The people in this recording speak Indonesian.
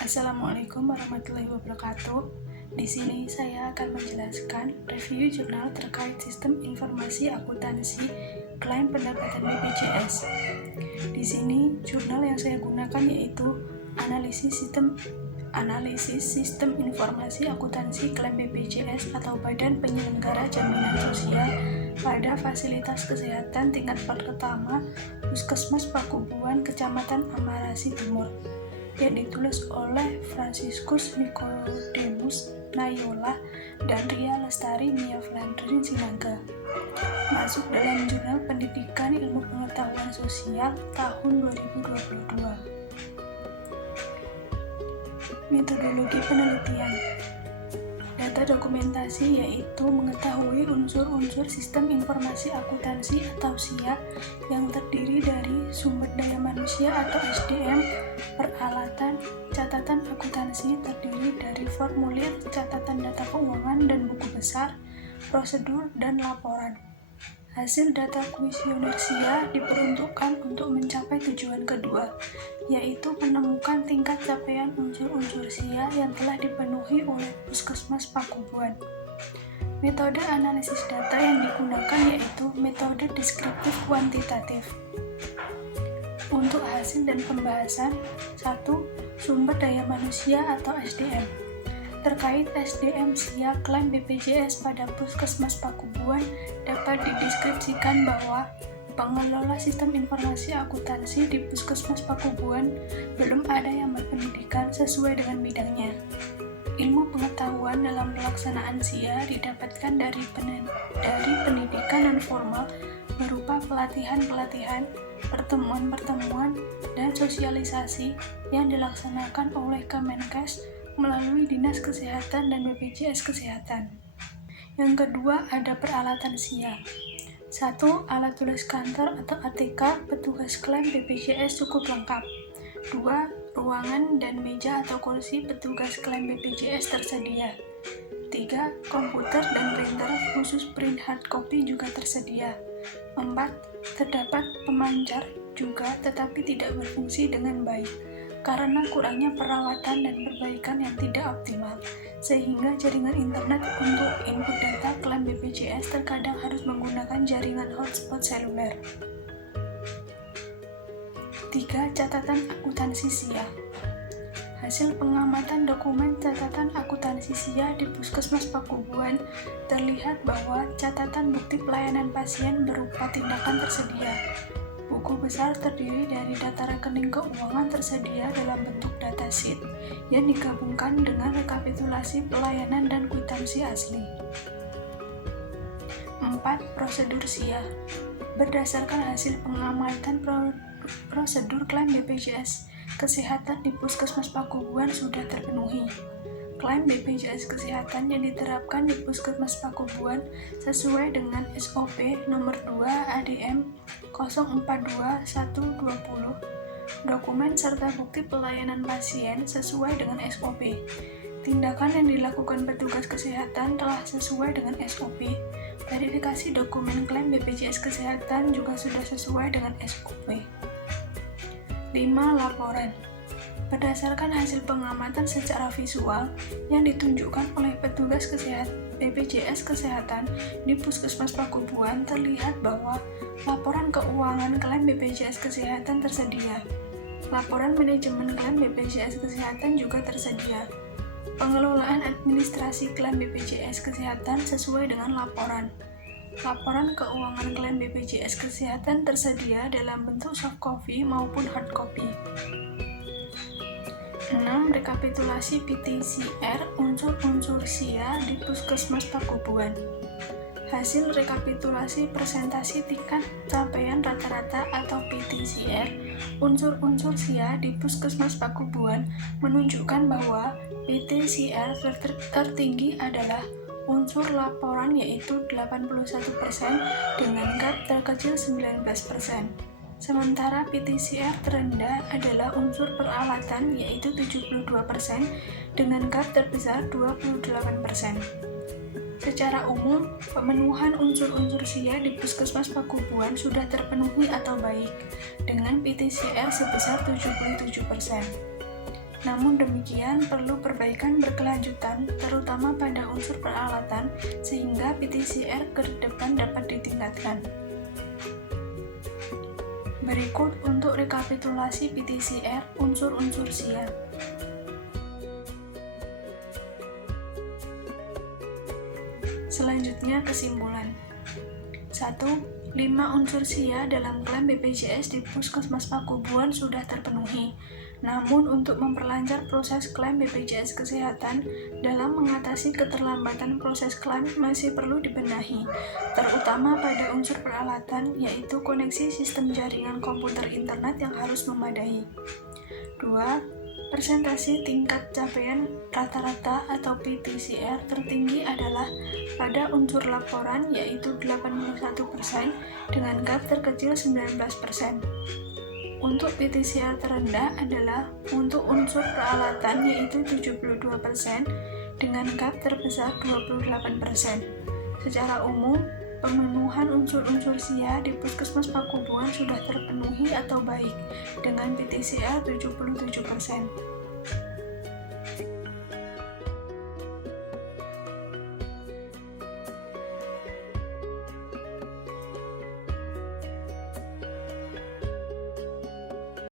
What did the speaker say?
Assalamualaikum warahmatullahi wabarakatuh. Di sini saya akan menjelaskan review jurnal terkait sistem informasi akuntansi klaim pendapatan BPJS. Di sini jurnal yang saya gunakan yaitu analisis sistem informasi akuntansi klaim BPJS atau Badan Penyelenggara Jaminan Sosial pada fasilitas kesehatan tingkat pertama Puskesmas Pakubuan, Kecamatan Amarasi Timur, yang ditulis oleh Franciscus Nicodemus Nayola dan Ria Lestari Mia Flandrin Sinaga. Masuk dalam Jurnal Pendidikan Ilmu Pengetahuan Sosial tahun 2022. Metodologi penelitian. Data dokumentasi yaitu mengetahui unsur-unsur sistem informasi akuntansi atau SIA yang terdiri dari sumber daya manusia atau SDM, peralatan, catatan akuntansi terdiri dari formulir, catatan data keuangan dan buku besar, prosedur, dan laporan. Hasil data kuesioner SIA diperuntukkan untuk mencapai tujuan kedua, yaitu menemukan tingkat capaian unsur-unsur SIA yang telah dipenuhi oleh Puskesmas Pakubuan. Metode analisis data yang digunakan yaitu metode deskriptif kuantitatif. Untuk hasil dan pembahasan, 1. Sumber daya manusia atau SDM. Terkait SDM SIA klaim BPJS pada Puskesmas Pakubuan dapat dideskripsikan bahwa pengelola sistem informasi akuntansi di Puskesmas Pakubuan belum ada yang berpendidikan sesuai dengan bidangnya. Ilmu pengetahuan dalam pelaksanaan SIA didapatkan dari pendidikan non formal berupa pelatihan-pelatihan, pertemuan-pertemuan, dan sosialisasi yang dilaksanakan oleh Kemenkes melalui Dinas Kesehatan dan BPJS Kesehatan. Yang kedua, ada peralatan SIA. 1. Alat tulis kantor atau ATK petugas klaim BPJS cukup lengkap. 2. Ruangan dan meja atau kursi petugas klaim BPJS tersedia. 3. Komputer dan printer khusus print hard copy juga tersedia. 4. Terdapat pemancar juga tetapi tidak berfungsi dengan baik karena kurangnya perawatan dan perbaikan yang tidak optimal, sehingga jaringan internet untuk input data klaim BPJS terkadang harus menggunakan jaringan hotspot seluler. 3. Catatan akuntansi SIA. Hasil pengamatan dokumen catatan akuntansi SIA di Puskesmas Pakubuan terlihat bahwa catatan bukti pelayanan pasien berupa tindakan tersedia. Buku besar terdiri dari data rekening keuangan tersedia dalam bentuk datasheet yang digabungkan dengan rekapitulasi pelayanan dan kwitansi asli. 4. Prosedur SIA. Berdasarkan hasil pengamatan prosedur klaim BPJS Kesehatan di Puskesmas Pakubuan sudah terpenuhi. Klaim BPJS Kesehatan yang diterapkan di Puskesmas Pakubuan sesuai dengan SOP nomor 2 ADM 042120, dokumen serta bukti pelayanan pasien sesuai dengan SOP. Tindakan yang dilakukan petugas kesehatan telah sesuai dengan SOP. Verifikasi dokumen klaim BPJS Kesehatan juga sudah sesuai dengan SOP. 5. Laporan. Berdasarkan hasil pengamatan secara visual yang ditunjukkan oleh petugas BPJS Kesehatan di Puskesmas Pakubuan terlihat bahwa laporan keuangan klaim BPJS Kesehatan tersedia. Laporan manajemen klaim BPJS Kesehatan juga tersedia. Pengelolaan administrasi klaim BPJS Kesehatan sesuai dengan laporan. Laporan keuangan klaim BPJS Kesehatan tersedia dalam bentuk soft copy maupun hard copy. 6. Rekapitulasi PTCR unsur-unsur SIA di Puskesmas Pakubuan. Hasil rekapitulasi presentasi tingkat capaian rata-rata atau PTCR unsur-unsur SIA di Puskesmas Pakubuan menunjukkan bahwa PTCR tertinggi adalah unsur laporan yaitu 81% dengan gap terkecil 19%. Sementara PTCR terendah adalah unsur peralatan yaitu 72% dengan gap terbesar 28%. Secara umum, pemenuhan unsur-unsur SIA di Puskesmas Pakubuan sudah terpenuhi atau baik, dengan PTCR sebesar 77%. Namun demikian, perlu perbaikan berkelanjutan, terutama pada unsur peralatan, sehingga PTCR ke depan dapat ditingkatkan. Berikut untuk rekapitulasi PTCR unsur-unsur SIA. Selanjutnya kesimpulan. 1. 5 unsur SIA dalam klaim BPJS di Puskesmas Pakubuan sudah terpenuhi. Namun untuk memperlancar proses klaim BPJS Kesehatan dalam mengatasi keterlambatan proses klaim masih perlu dibenahi, terutama pada unsur peralatan, yaitu koneksi sistem jaringan komputer internet yang harus memadai. 2. Persentase tingkat capaian rata-rata atau PTCR tertinggi adalah pada unsur laporan, yaitu 81% dengan gap terkecil 19%. Untuk PTCR terendah adalah untuk unsur peralatan, yaitu 72% dengan gap terbesar 28%. Secara umum, pemenuhan unsur-unsur SIA di Puskesmas Pakubuan sudah terpenuhi atau baik, dengan PTCR 77%.